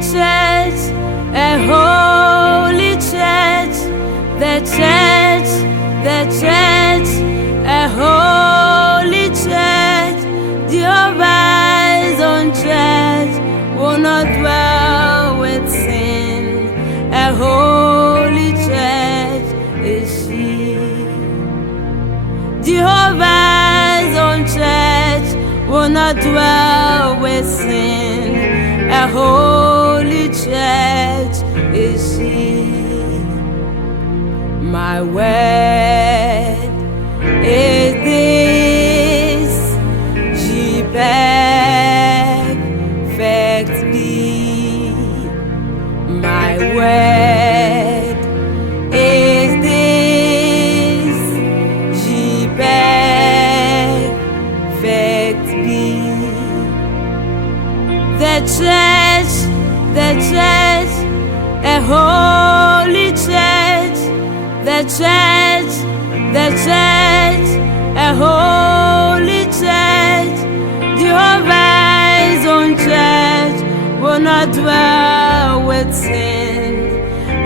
church, a holy church, the church, a holy church, Jehovah's own church, will not dwell with sin, a holy church is she. Jehovah's own church will not dwell with sin, a holy church is she. My word is this, ye perfect be. My word is this, ye perfect be. The church, a holy church, the church, a holy church, Jehovah's own church will not dwell with sin,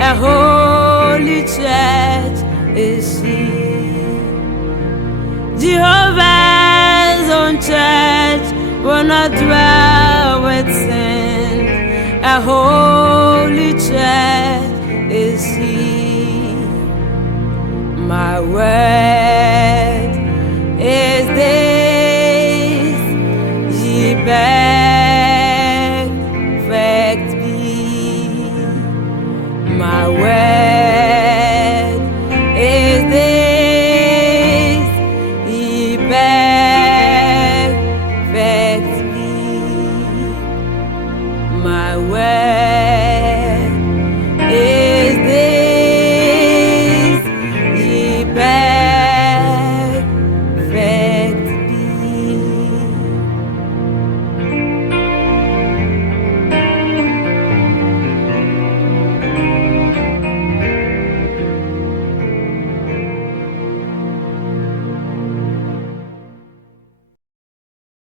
a holy church is she. Jehovah's own church will not dwell with sin, a holy church is she. My word is this, ye perfect be. My word